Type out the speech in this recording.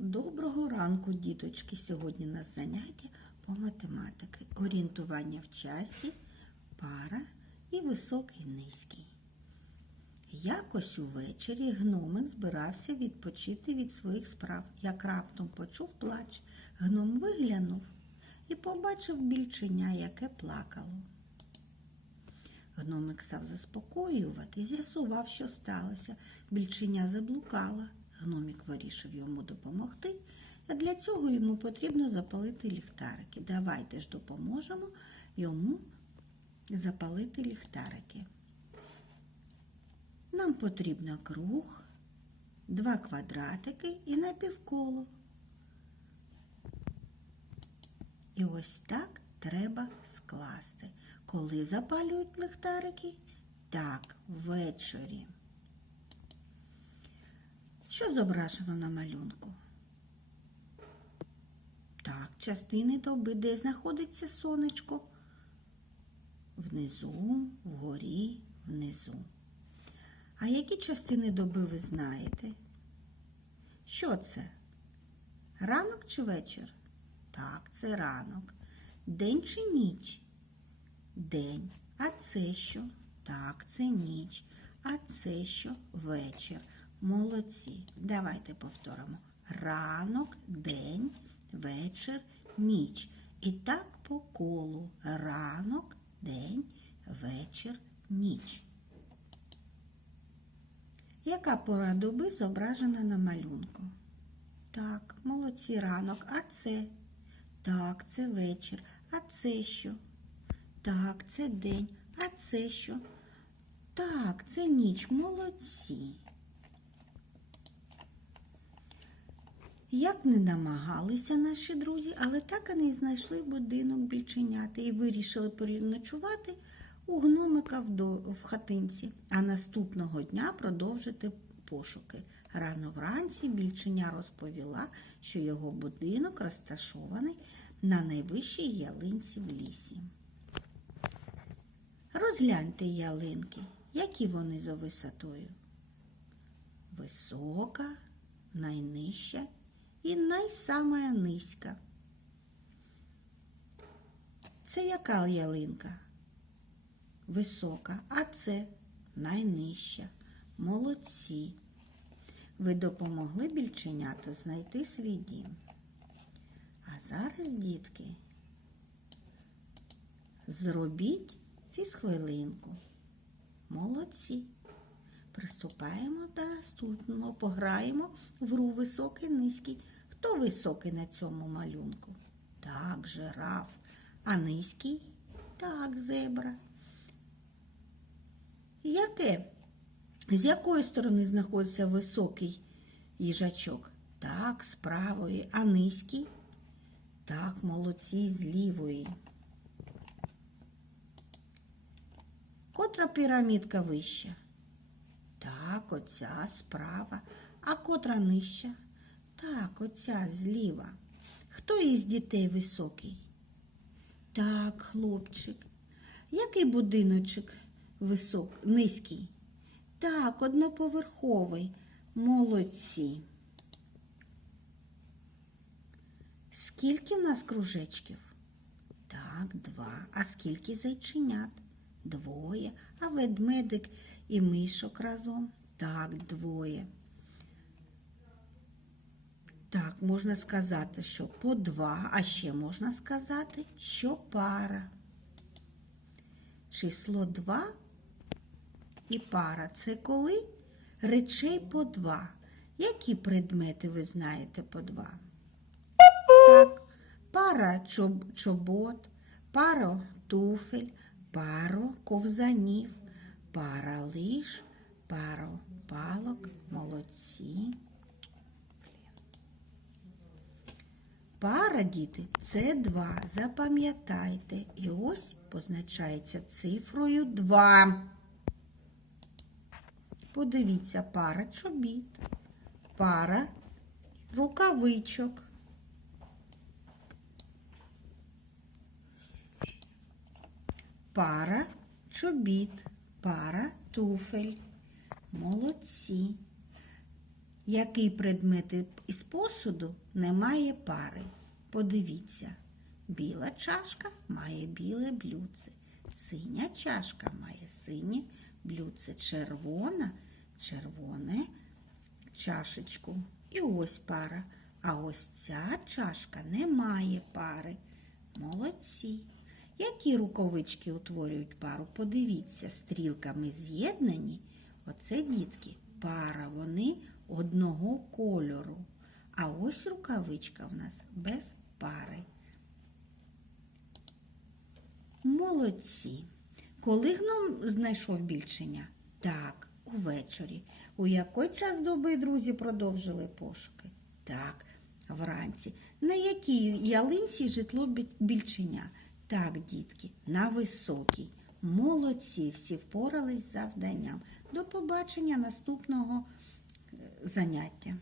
Доброго ранку, діточки! Сьогодні на заняття по математики. Орієнтування в часі, пара і високий низький. Якось увечері гномик збирався відпочити від своїх справ. Як раптом почув плач, гном виглянув і побачив більченя, яке плакало. Гномик став заспокоювати, з'ясував, що сталося. Більченя заблукало. Гномик вирішив йому допомогти, а для цього йому потрібно запалити ліхтарики. Давайте ж допоможемо йому запалити ліхтарики. Нам потрібно круг, два квадратики і напівколо. І ось так треба скласти. Коли запалюють ліхтарики? Так, ввечері. Що зображено на малюнку? Так, частини доби, де знаходиться сонечко? Внизу, вгорі, внизу. А які частини доби ви знаєте? Що це? Ранок чи вечір? Так, це ранок. День чи ніч? День. А це що? Так, це ніч. А це що? Вечір. Молодці. Давайте повторимо. Ранок, день, вечір, ніч. І так по колу. Ранок, день, вечір, ніч. Яка пора доби зображена на малюнку? Так, молодці ранок. А це? Так, це вечір. А це що? Так, це день. А це що? Так, це ніч. Молодці. Як не намагалися наші друзі, але так і не знайшли будинок більченяти і вирішили переночувати у гномика в хатинці, а наступного дня продовжити пошуки. Рано вранці більченя розповіла, що його будинок розташований на найвищій ялинці в лісі. Розгляньте ялинки, які вони за висотою. Висока, найнижча і найсамая низька. Це яка ялинка? Висока, а це найнижча. Молодці. Ви допомогли більченяту знайти свій дім. А зараз, дітки, зробіть фізхвилинку. Молодці. Приступаємо до наступного. Пограємо в гру високий низький. Хто високий на цьому малюнку? Так, жираф. А низький? Так, зебра. Яке? З якої сторони знаходиться високий їжачок? Так, з правої. А низький? Так, молодці, з лівої. Котра пірамідка вища? Так, оця справа. А котра нижча? Так, оця зліва. Хто із дітей високий? Так, хлопчик. Який будиночок висок, низький? Так, одноповерховий. Молодці. Скільки в нас кружечків? Так, два. А скільки зайченят? Двоє. А ведмедик і мишок разом? Так, двоє. Так, можна сказати, що по два, а ще можна сказати, що пара. Число два і пара це коли речей по два. Які предмети ви знаєте по два? Так, пара чоб- чобот, пара туфель, пару ковзанів, пара лиш, пару палок, молодці. Пара, діти, це два. Запам'ятайте. І ось позначається цифрою два. Подивіться, пара чобіт, пара рукавичок. Пара чобіт, пара туфель. Молодці. Який предмет із посуду не має пари? Подивіться. Біла чашка має біле блюдце. Синя чашка має синє блюдце. Червона червоне чашечку. І ось пара. А ось ця чашка не має пари. Молодці. Які рукавички утворюють пару? Подивіться, стрілками з'єднані. Оце дітки, пара, вони одного кольору. А ось рукавичка в нас без пари. Молодці. Коли гном знайшов більченя? Так, увечері. У який час доби друзі продовжили пошуки? Так, вранці. На якій ялинці житло бі- більченя? Так, дітки, на високій. Молодці, всі впорались з завданням. До побачення наступного е, заняття.